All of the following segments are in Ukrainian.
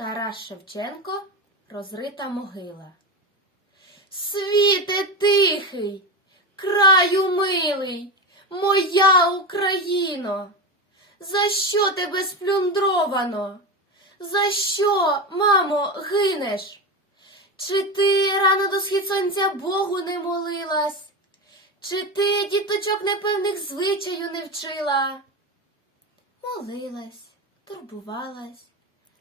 Тарас Шевченко Розрита могила. Світе тихий, краю милий, моя Україно, за що тебе сплюндровано? За що, мамо, гинеш? Чи ти рано до схід сонця Богу не молилась? Чи ти діточок непевних звичаю не вчила? Молилась, турбувалась,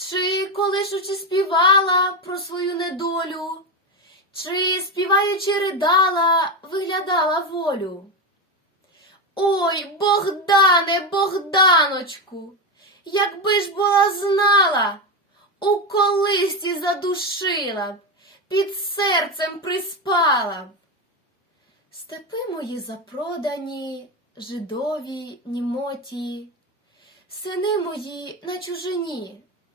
Чи колишучи співала про свою недолю, чи співаючи ридала, виглядала волю. Ой, Богдане, Богданочку, якби ж була знала, у колисці задушила б, під серцем приспала б. Степи мої запродані, жидові, німоті, сини мої на чужині,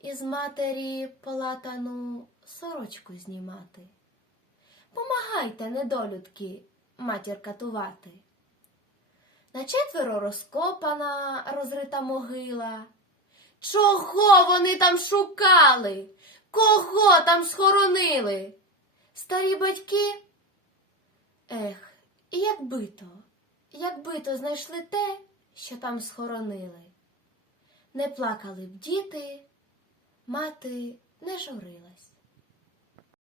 і з матері полатану сорочку знімати. Помагайте, недолюдки, матір катувати. На четверо розкопана розрита могила. Чого вони там шукали? Кого там схоронили? Старі батьки? Ех, якби то, якби то знайшли те, що там схоронили. Не плакали б діти, мати не журилась.